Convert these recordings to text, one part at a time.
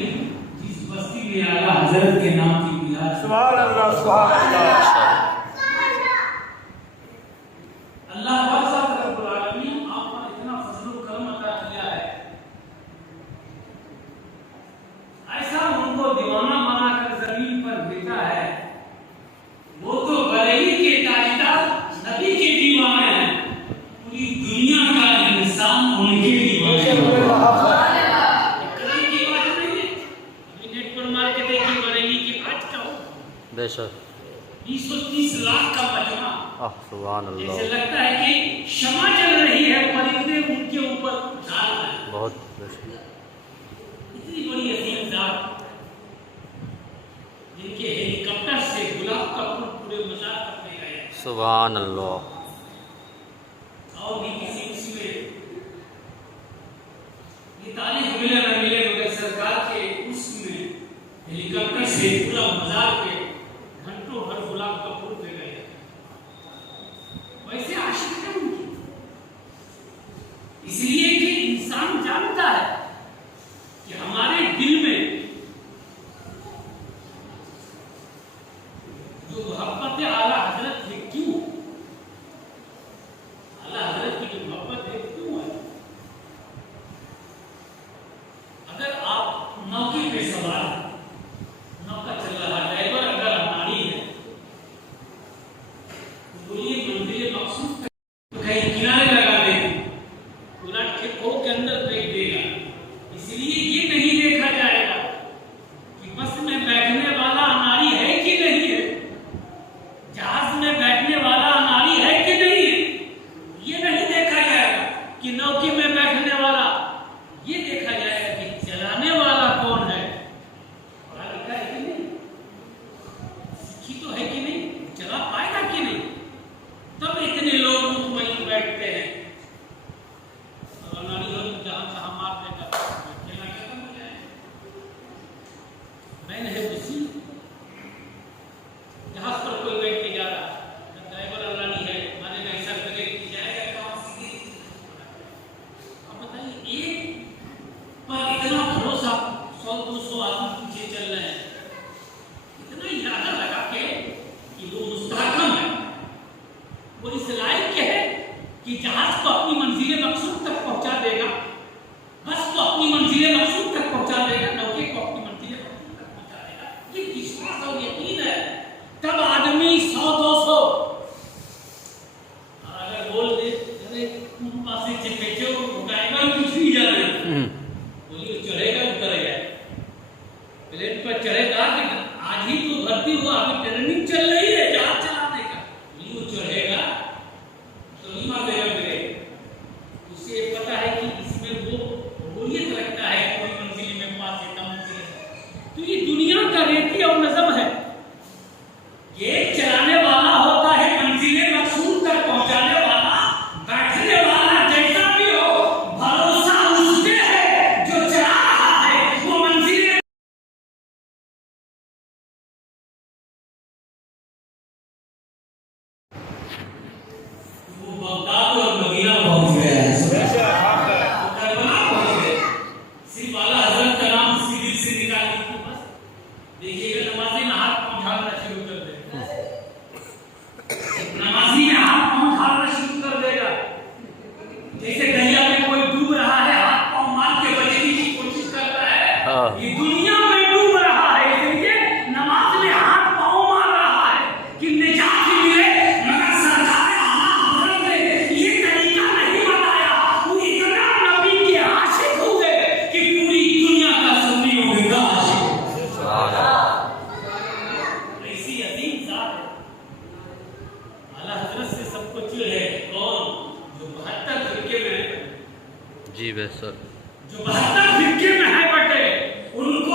جس بستی میں اعلیٰ حضرت کے نام کی میلاد، سبحان اللہ سبحان اللہ۔ اللہ پاک رب العالمین آپ پر اتنا فضل و کرم عطا کیا ہے، ایسا ان کو دیوانہ بنا کر زمین پر بھیجا ہے۔ وہ تو بریلی کے تاجدار نبی کے دیوانے ہیں، پوری دنیا کا انسان ان کے دیوانے ہیں۔ بے شک 230 لاکھ کا مجمع، سبحان اللہ، ایسے لگتا ہے کہ شمع چل رہی ہے، پرندے ان کے اوپر جھال رہے ہیں۔ بہت بے شک، اتنی بڑی عظیم ذات جن کے ہیلی کاپٹر سے گلاب کا پھول پورے مزار کرنے گئے، سبحان اللہ۔ اور بھی کسی میں یہ تاریخ ملے نہ ملے مگر سرکار کے اس میں ہیلی کاپٹر سے پورا مزار کے گھنٹوں بھر گلاب کا پھول دے گئے۔ ویسے عاشق ہے ان کی، اس لیے کہ انسان جانتا ہے کہ ہمارے دل میں جو محبت اعلیٰ حضرت ہے، کیوں اعلیٰ حضرت کی جو محبت ہے کیوں ہے؟ اگر آپ نوکے پہ سوار ہیں، نوکا چل رہا ہے، ڈرائیور اگر اناڑی ہے تو بولیے منزل مقصود تو کہیں کنارے لگا دے گا، الٹ کے کو کے اندر پھینک دے گا۔ اس لیے یہ نہیں دیکھا جائے گا کہ بس میں بیٹھنے والا اناڑی ہے کہ نہیں ہے، جہاز میں بیٹھنے والا اناڑی ہے کہ نہیں ہے، یہ نہیں دیکھا جائے گا کہ نوکے میں بیٹھنے والا، یہ دیکھا جائے گا کہ چلانے والا کون ہے، پڑھا لکھا ہے کہ نہیں، سیکھی تو ہے کہ نہیں، چلا پائے گا کہ نہیں، تب اتنے لوگ مطمئن بیٹھتے ہیں۔ اور اناڑی ہو جہاں جہاں مار دے گا کھیلنا ختم ہو جائے گا۔ میں نے اسی جہاز پر کوئی بیٹھ کے جا رہا، ڈرائیور اناڑی ہے، مانے گا ایسا بریک کی جائے گا کہاں سیدھی۔ اب بتائیے ایک پر اتنا بھروسہ، 100-200 آدمی پیچھے چل رہے ہیں، اتنا ارادہ لگا کے کہ وہ مستحکم ہے، وہ اس لائق کے ہے کہ جہاز کو اپنی منزل مقصود تک پہنچا دے گا، بس کو اپنی منزل مقصود تک پہنچا دے گا، نوکے کو اپنی منزل مقصود تک پہنچا دے گا۔ یہ وشواس اور یقین ہے، تب آدمی 100-200 اگر بول دے ارے تم پاسے چپیچو ڈرائیور کچھ نہیں جا رہے، بولیے چڑھے گا اترے گا، پلیٹ پر چڑھے گا کہ آج ہی تو بھرتی ہوا، ابھی ٹریننگ چل رہی ہے جہاز چلانے کا، بولیے وہ چڑھے گا تو نہیں مارے گا میرے، اسے پتا ہے کہ اس میں وہ قبولیت رکھتا ہے، کوئی منزل میں پاس ہے منزل ہے۔ تو یہ دنیا کا ریتی اور نظم ہے، یہ چلانے والا ہوتا ہے منزل مقصود تک پہنچانے والا، بیٹھنے والا جیسا بھی ہو بھروسہ اس پہ ہے جو چلا رہا ہے، وہ منزل وہ بغداد اور مدینہ پہنچ گیا ہے، کربلا پہنچ گئے، صرف اعلیٰ حضرت کا نام اس کی دل سے نکال دی، بس دیکھیے گا نمازی میں ہاتھ پاؤں جھاڑنا شروع کر دے گا، نمازی میں ہاتھ پاؤں جھاڑنا شروع کر دے گا، جیسے دریا میں کوئی ڈوب رہا ہے ہاتھ پاؤں مار کے بچنے کی کوشش کرتا ہے، یہ دنیا میں ڈوب رہا ہے، اس لیے نماز میں ہاتھ پاؤں مار رہا ہے کہ نجات ملے، مگر سرکار اعلیٰ حضرت نے یہ طریقہ نہیں بتایا، وہ اتنا نبی کے عاشق ہو گئے کہ پوری دنیا کا سنی ان کا عاشق ہے۔ ایسی عظیم ذات ہے، اعلیٰ حضرت سے سب کو چڑ ہے، کون؟ جو 72 فرقے میں ہے، جی بے شک، جو 72 فرقے میں ہے بٹے، ان کو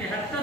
73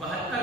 72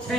6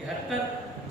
73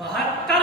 72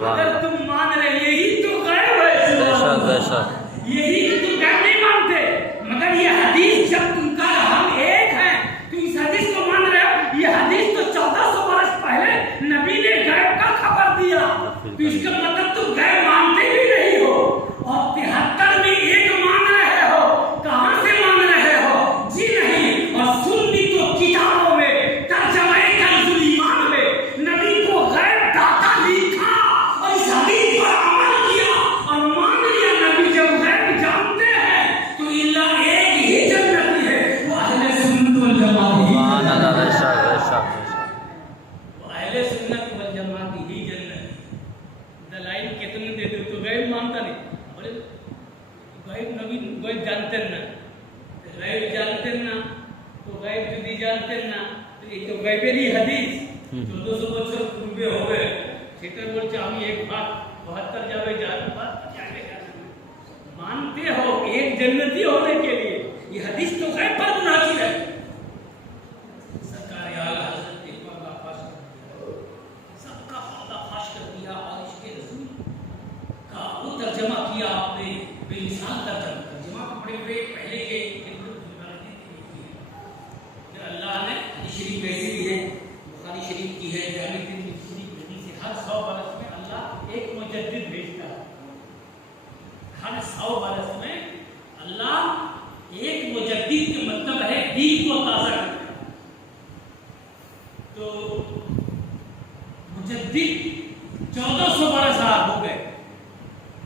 سبحان اگر اللہ تم مان رہے یہی تو غیب ہے، بے شک بے شک یہی کہ تم غیب نہیں مانتے، مگر یہ حدیث جب تم کا ہم ایک ہیں تو اس حدیث کو مان رہے ہو، یہ حدیث تو 1400 برس پہلے نبی نے غیب کا خبر دیا، تو اس کا مطلب تم غیب مانتے بھی نہیں ہو، اور 73 میں ایک مان رہے ہو، کہاں سے مان رہے ہو؟ جی نہیں، اور سنی تو کتابوں میں ترجمہ کنز ایمان میں نبی کو غیب داتا لکھا اور اس حدیث پر عمل کیا اور مان لیا، نبی جب غیب جانتے ہیں تو اللہ ایک ہی جنتی ہے، وہ اہل سنت والجماعت ہی سبحان اللہ بے شک بے شک بے شک وہ اہل سنت والجماعت ہی جنت۔ دلائل کتنے دے دو تو غیب مانتا نہیں، بولے غیب نبی غیب جانتے نا، غیب جانتے نا تو غیب جدی جانتے نا تو یہ تو غیبی حدیث 1400 بچر پورے ہو گئے، چھتر بول چاہیے ایک بات 72 جاوے جان بات کیا مانتے ہو ایک جنتی ہونے کے لیے، یہ حدیث تو غیب پر منحصر ہے۔ سرکار اعلیٰ حضرت نے پردہ فاش کر دیا، سب کا پردہ فاش کر دیا، اور اس کے رسول کا وہ ترجمہ کیا آپ نے بے مثال ترجمہ پڑے ہوئے پہلے کے اللہ نے یہ شریف ایسی بھی ہے، بخاری شریف کی ہے، جامع ترمذی شریف سے ہر 100 برس میں اللہ ایک مجدد بھیجتا ہے، ہر 100 برس میں اللہ ایک مجدد کا مطلب ہے دین کو تازہ کرنا، تو مجدد 1400 برس ہو گئے،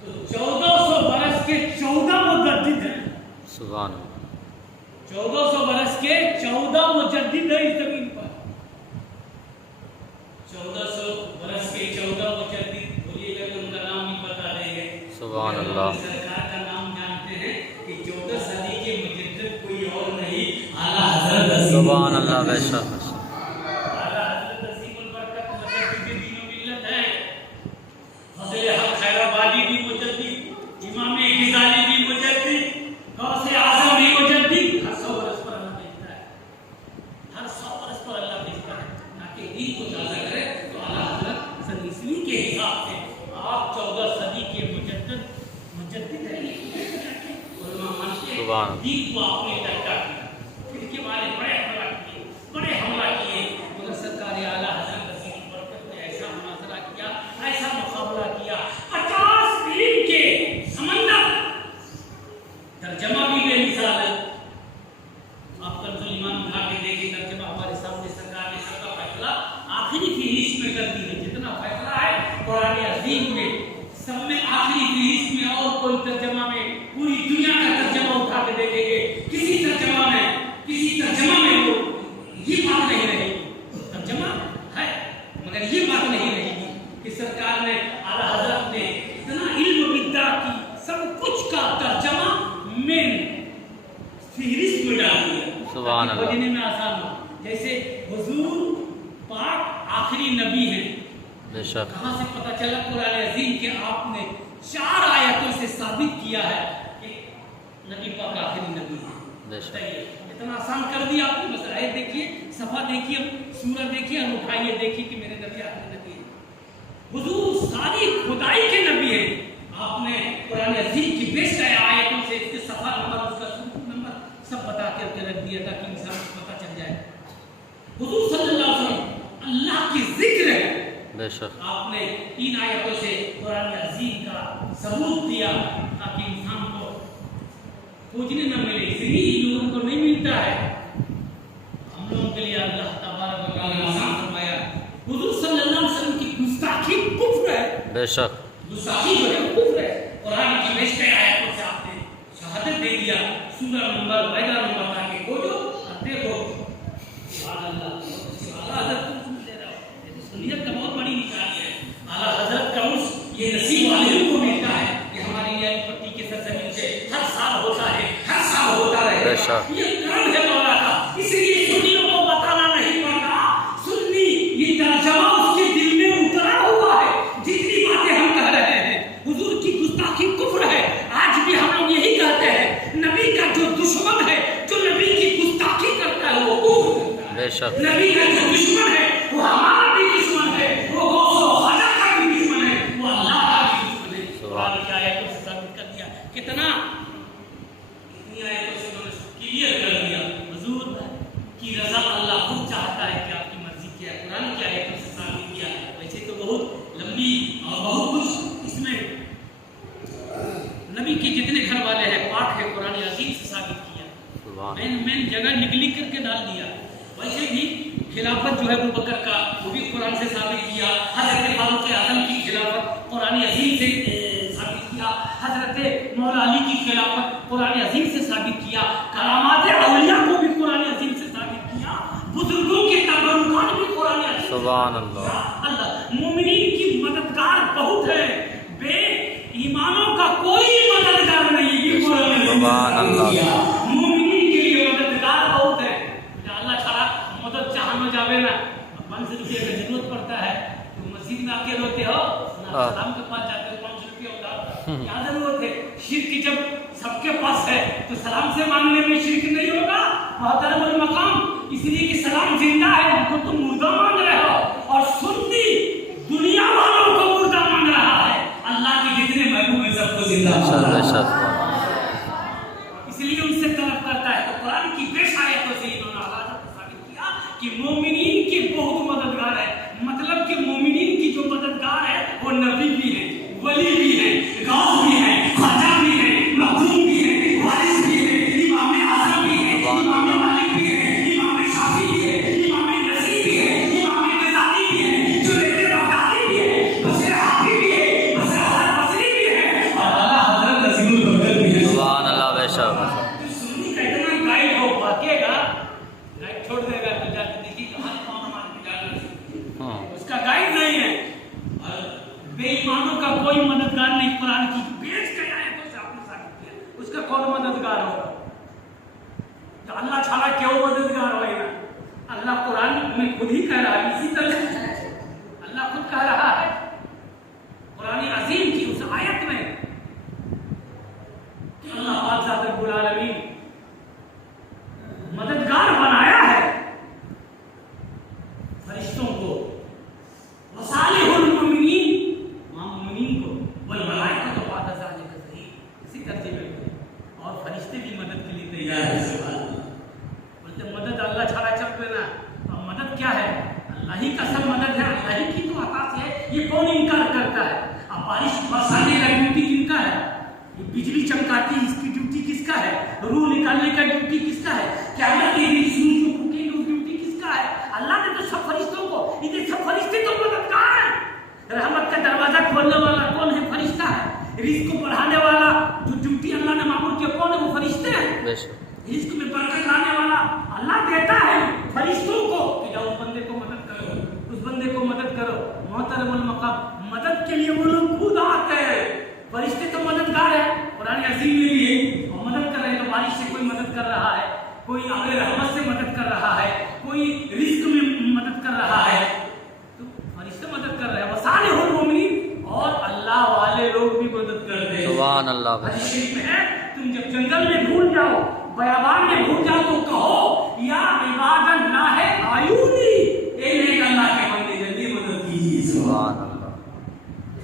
تو 1400 برس کے 14 مجدد ہیں، سبحان اللہ 1400 برس کے 14 مجدد ہیں اس زمین پر، 1400 برس کے 14 مجدد، بولیے گا تو ان کا نام بھی بتا دیں گے، سبحان اللہ سرکار کا نام جانتے ہیں کہ 14 صدی کے مجدد کوئی اور نہیں، اعلیٰ حضرت سبحان اللہ بے شک بے شک اعلیٰ حضرت عظیم البرکت مجدد دین و ملت ہے، فضل حق خیرآبادی بھی مجدد، امام غزالی بھی مجدد، غوث اعظم بھی مجدد، ہر 100 برس پر اللہ بھیجتا ہے، ہر 100 برس پر اللہ بھیجتا ہے تاکہ دین کو تازہ کرے، تو اعلیٰ حضرت سنیسوی کے حساب سے آپ 14 صدی کے مجدد ہیں، علماء مانتے ہیں سبحان دین کو آپ نے درجہ کیا، پھر کے بارے بڑے حملہ کیے، مگر سرکار اعلیٰ حضرت عظیم البرکت نے ایسا مناظرہ کیا، ایسا مقابلہ کیا، 50 علم کے سمندر، ترجمہ بھی بے مثال ہے، آپ کنز ایمان اٹھا کے دیکھیں، ترجمہ ہمارے سامنے سرکار نے سب کا فیصلہ آخری فہرست میں کر دی ہے، جتنا فیصلہ ہے قرآن عظیم میں سب میں آخری فہرست میں، اور کوئی ترجمہ میں پوری دنیا کا ترجمہ اٹھا کے دیکھیں گے، کسی ترجمہ میں وہ یہ بات نہیں رہے گی، ترجمہ ہے مگر یہ بات نہیں رہے گی کہ سرکار نے اعلیٰ حضرت نے اتنا علم بدع کی سب کچھ کا ترجمہ میں فہرست میں ڈال دیا، سبحان اللہ سمجھنے میں آسان ہو، جیسے حضور پاک آخری نبی ہیں، بے شک کہاں سے پتہ چلا؟ قرآن عظیم کے آپ نے 4 آیتوں سے ثابت کیا ہے کہ نبی پاک آخری نبی ہے، بے شک اتنا آسان کر دیا آپ نے، بس آیت دیکھیے، صفحہ دیکھیے، سورہ دیکھیے اور اٹھائیے، دیکھیے کہ میرے نبی آخری نبی ہے، حضور ساری خدائی کے نبی ہیں، آپ نے قرآن عظیم کی بیشتر آیتوں سے اس کے صفحہ نمبر، اس کا سورہ نمبر سب بتا کر کے رکھ دیا تاکہ انسان کو پتہ چل جائے، حضور صلی اللہ علیہ وسلم اللہ کی ذکر ہے، بے شک آپ نے 3 آیتوں سے قرآن عظیم کا ثبوت دیا تاکہ انسان کو پوجنے نہ ملے، اس لیے لوگوں کو نہیں ملتا ہے، ہم لوگوں کے لیے اللہ تبارک و تعالی نے آسان فرمایا، حضور صلی اللہ علیہ وسلم کی گستاخی کفر ہے، بے شک گستاخی جو ہے کفر ہے، قرآن کی بیشتر آیتوں سے آپ نے شہادت دے دیا، سورہ نمبر وغیرہ نمبر تاکہ وہ جو دیکھو سبحان اللہ، اعلیٰ حضرت سنیت کا بہت بڑی نشانی ہے، اعلیٰ حضرت کا عرص یہ نصیب والے کو ملتا ہے کہ ہماری یہ پٹی کے سرزمین سے ہر سال ہوتا ہے، ہر سال ہوتا رہے، یہ کرم ہے مولا کا، اس لیے سنیوں کو بتانا نہیں پڑتا، سنی یہ ترجمہ اس کے دل میں اترا ہوا ہے، جتنی باتیں ہم کہہ رہے ہیں، حضور کی گستاخی کفر ہے، آج بھی ہم لوگ یہی کہتے ہیں، نبی کا جو دشمن ہے، جو نبی کی گستاخی کرتا ہے وہ کفر کرتا ہے، بے شک نبی کا جو دشمن ہے وہ ہمارا بھی دشمن ہے، وہ غوث و خواجہ کا بھی دشمن ہے، وہ لکھ کر کے ڈال دیا. ویسے بھی خلافت جو ہے ابو بکر کا وہ بھی قرآن سے ثابت کیا. حضرت فاروق اعظم کی خلافت قرآن عظیم سے ثابت کیا. حضرت مولا علی کی خلافت قرآن عظیم سے ثابت کیا. کرامات اولیاء کو بھی قرآن عظیم سے ثابت کیا. بزرگوں کے تبرکات بھی قرآن عظیم. سبحان اللہ. اللہ مومنین کی مددگار بہت ہے. بے ایمانوں کا کوئی مددگار نہیں. یہ قرآن سبحان اللہ. مومنین کے لیے مددگار بہت ہے. اللہ تعالیٰ مدد چاہنا جاوے نا 500 روپئے کا ضرورت پڑتا ہے تو مسجد میں آ کے روتے ہو سلام کے پاس جاتے ہو 500 روپئے ہوتا کیا ضرورت ہے. شرک جب سب کے پاس ہے تو سلام سے مانگنے میں شرک نہیں ہوگا. محترم المقام اس لیے کہ سلام زندہ ہے ہم کو تم مردہ مانگ رہے ہو اور سنی دنیا والوں کو مردہ مانگ رہا ہے. اللہ کے جتنے محبوب ہیں سب کو زندہ اس لیے ان سے طلب کرتا ہے. تو قرآن کی بے شایتوں سے انہوں نے ثابت کیا کہ مومنین کی بہت مددگار ہے. مطلب کہ مومنین کی جو مددگار ہے وہ نبی بھی ہے, ولی بھی ہے, غوث بھی ہے, خواجہ بھی ہے, مخدوم بھی ہے, وارث بھی ہے, امام اعظم بھی ہے, امام مالک بھی ہے, امام شافعی بھی ہے, امام نصیر بھی ہے, امام غزالی بھی ہے, جنید بغدادی بھی ہے, بصیر حافظ بھی ہے, بصیر حسن بصری بھی ہے اور اعلیٰ حضرت نصیر البرکت بھی ہے. سبحان اللہ. بے شک. سنی کا اتنا گائیڈ ہو بھاگے گا گائیڈ چھوڑ دے گا تو جا کے دیکھیے کہ ہر قوم ہمارے جا رہا ہے اس کا گائیڈ نہیں ہے. بے ایمانوں کا کوئی مددگار نہیں. قرآن کی بیچ کے آیتوں سے آپ نے ثابت کیا اس کا کون مددگار ہوگا. تو اللہ چھاڑا کیوں مددگار ہوئے گا. اللہ قرآن میں خود ہی کہہ رہا ہے. اسی طرح اللہ خود کہہ رہا ہے قرآن عظیم کی اس آیت میں کہ اللہ پاک ذات رب العالمین مددگار بنایا ہے فرشتوں کو وصالح المؤمنین مومنین کو والملائکۃ بعد ذلک ظہیر. اسی ترتیب میں اور فرشتے بھی مدد کے لیے تیار ہیں. بولتے مدد اللہ چھاڑا چل پہ نا. اور مدد کیا ہے؟ اللہ ہی کا سب مدد ہے. اللہ ہی کی تو عطا سے ہے. یہ کون انکار کرتا ہے؟ اب بارش برسانے کا ڈیوٹی کن کا ہے؟ یہ بجلی چمکاتی اس کی ڈیوٹی کس کا ہے؟ روح نکالنے کا ڈیوٹی کس کا ہے؟ قیامت کے دن سورج کو پھونکے گی اس ڈیوٹی کس کا ہے؟ اللہ نے تو سب فرشتوں کو یہ سب فرشتے تو مددگار ہیں. رحمت کا دروازہ کھولنے والا کون ہے؟ فرشتہ ہے. رزق کو بڑھانے والا جو ڈیوٹی اللہ نے معمول کیا کون ہے؟ وہ فرشتے ہیں. رزق میں برکت لانے والا اللہ دیتا ہے فرشتوں کو کہ جاؤ اس بندے کو مدد کرو, اس بندے کو مدد کرو. محترم المقام مدد کے لیے وہ لوگ خود آتے ہیں. فرشتے تو مددگار ہے. قرآن عظیم میں بھی ہے اور مدد کر رہے ہیں. تو بارش سے کوئی مدد کر رہا ہے, کوئی اہل رحمت سے مدد کر رہا ہے, کوئی رزق میں مدد کر رہا ہے. تو فرشتے مدد کر رہے ہیں. وصالح المؤمنین اور اللہ والے لوگ بھی مدد کرتے ہیں. سبحان اللہ. حدیث شریف میں ہے تم جب جنگل میں بھول جاؤ, بیابان میں بھول جاؤ تو کہو یا عباد اللہ آیونی, اے نیک اللہ کے بندے جلدی مدد کیجیے. سبحان اللہ.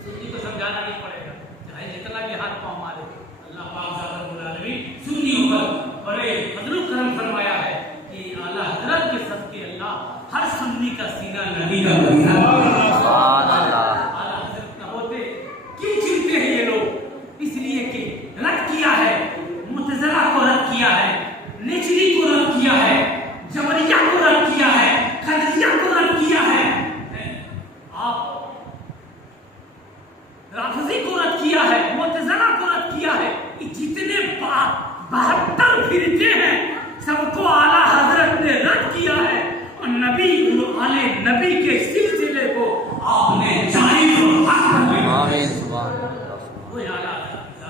سنی کو سمجھانا نہیں پڑے گا چاہے جتنا بھی ہاتھ پاؤں مارے. اللہ پاک ذات رب العالمین سنیوں پر بڑے فضل و کرم فرمایا ہے کہ اعلیٰ حضرت کے صدقے اللہ ہر سنی کا سینہ نبی کا بنا. سبحان اللہ. اعلیٰ حضرت نہ ہوتے کیوں چنتے ہیں یہ لوگ؟ اس لیے کہ رد کیا ہے, متزلہ کو رد کیا ہے, نیچری کو رد کیا ہے, جبریہ کو رد کیا ہے, قدریہ کو رد کیا ہے, آپ رافضی کو رد کیا ہے, معتزلہ کو رد کیا ہے. جتنے 72 فرقے ہیں سب کو اعلیٰ حضرت نے رد کیا ہے اور نبی والے نبی کے سلسلے کو آپ نے جاری رکھا. آمین. سبحان اللہ. وہ اعلیٰ حضرت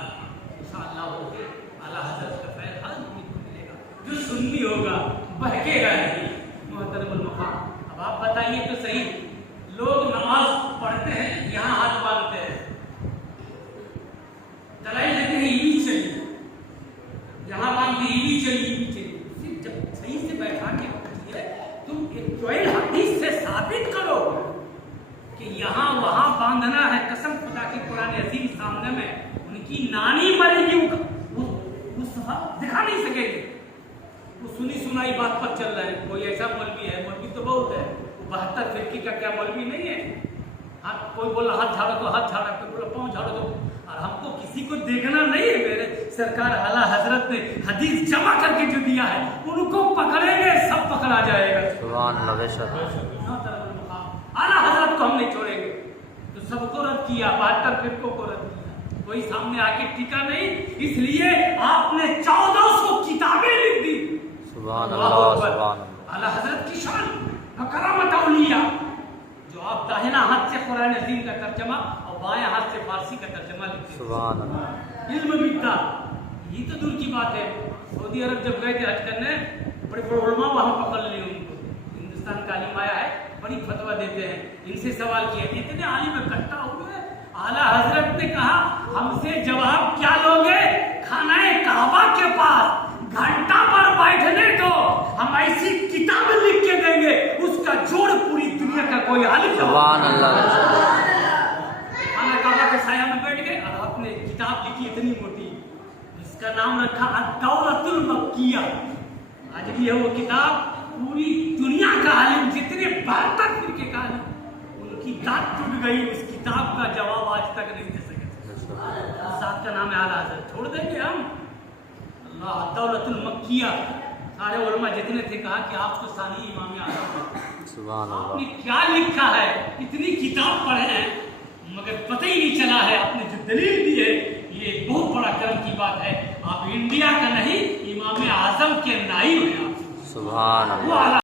انشاءاللہ ہوگی. اعلیٰ حضرت کا خیر ہر آدمی کو ملے گا. جو سنی ہوگا بہکے گا نہیں. محترم المقام اب آپ بتائیے تو صحیح, لوگ نماز پڑھتے ہیں یہاں ہاتھ باندھتے ہیں, دلائی لیتے ہیں یوں چلیے, یہاں باندھ کے یوں چلیے. جب صحیح سے بیٹھا کے پوچھیے تم ایک حدیث سے ثابت کرو کہ یہاں وہاں باندھنا ہے. قسم خدا کی قرآن عظیم سامنے میں ان کی نانی مرے گی وہ صفحہ دکھا نہیں سکے گی. وہ سنی سنائی بات پر چل رہا ہے. کوئی ایسا مولوی ہے, مولوی تو بہت ہے, 72 فرقے کا کیا مولوی نہیں ہے. ہاتھ کوئی بولا ہاتھ جھاڑو تو ہاتھ جھاڑا, کوئی بولا پاؤں جھاڑو تو, اور ہم کو کسی کو دیکھنا نہیں ہے، میرے سرکار اعلیٰ حضرت نے حدیث جمع کر کے جو دیا ہے ان کو پکڑیں گے، سب پکڑا جائے گا۔ سبحان اللہ بے شک۔ اعلیٰ حضرت کو ہم نہیں چھوڑیں گے، تو سب کو رد کیا، 72 فرقوں کو رد کیا، کوئی سامنے آ کے ٹکا نہیں، اس لیے آپ نے 1400 کتابیں لکھ دی۔ سبحان اللہ سبحان اللہ۔ اعلیٰ حضرت کی شان کرامت اولیاء، جو آپ داہنا ہاتھ سے قرآن عظیم کا ترجمہ اور بائیں ہاتھ سے فارسی کا ترجمہ لکھتے ہیں، سبحان اللہ۔ علم مدہ، یہ تو دور کی بات ہے۔ سعودی عرب جب گئے تھے حج کرنے، بڑے بڑے علماء وہاں پکڑ لیے ان کو، ہندوستان کا عالم آیا ہے، بڑی فتویٰ دیتے ہیں، ان سے سوال کیا، اتنے عالم اکٹھا ہوئے، اعلیٰ حضرت نے کہا ہم سے جواب کیا لوگے، خانہ کعبہ کے پاس گھنٹہ پر بیٹھنے دو، ہم ایسی کتاب لکھ کے دیں گے اس کا جوڑ پوری دنیا کا کوئی عالم۔ سبحان اللہ بے شک۔ خانہ کعبہ کے سایہ میں بیٹھ گئے اور آپ نے کتاب لکھی اتنی موٹی، اس کا نام رکھا الدولۃ المکیہ۔ آج بھی ہے وہ کتاب، پوری دنیا کا عالم، جتنے 72 فرقے کا عالم، ان کی داد ٹوٹ گئی، اس کتاب کا جواب آج تک نہیں دے سکے۔ صاحب کا نام ہے اعلیٰ حضرت، چھوڑ دیں گے ہم؟ اللہ، الدولۃ المکیہ۔ سارے علماء جتنے تھے کہا کہ آپ کو ثانی امام اعظم، سبحان آپ نے اللہ۔ کیا لکھا ہے، اتنی کتاب پڑھے ہیں مگر پتہ ہی نہیں چلا ہے، آپ نے جو دلیل دی ہے یہ بہت بڑا کرم کی بات ہے۔ آپ انڈیا کا نہیں، امام اعظم کے نائب ہیں آپ۔ سبحان اللہ۔ وہ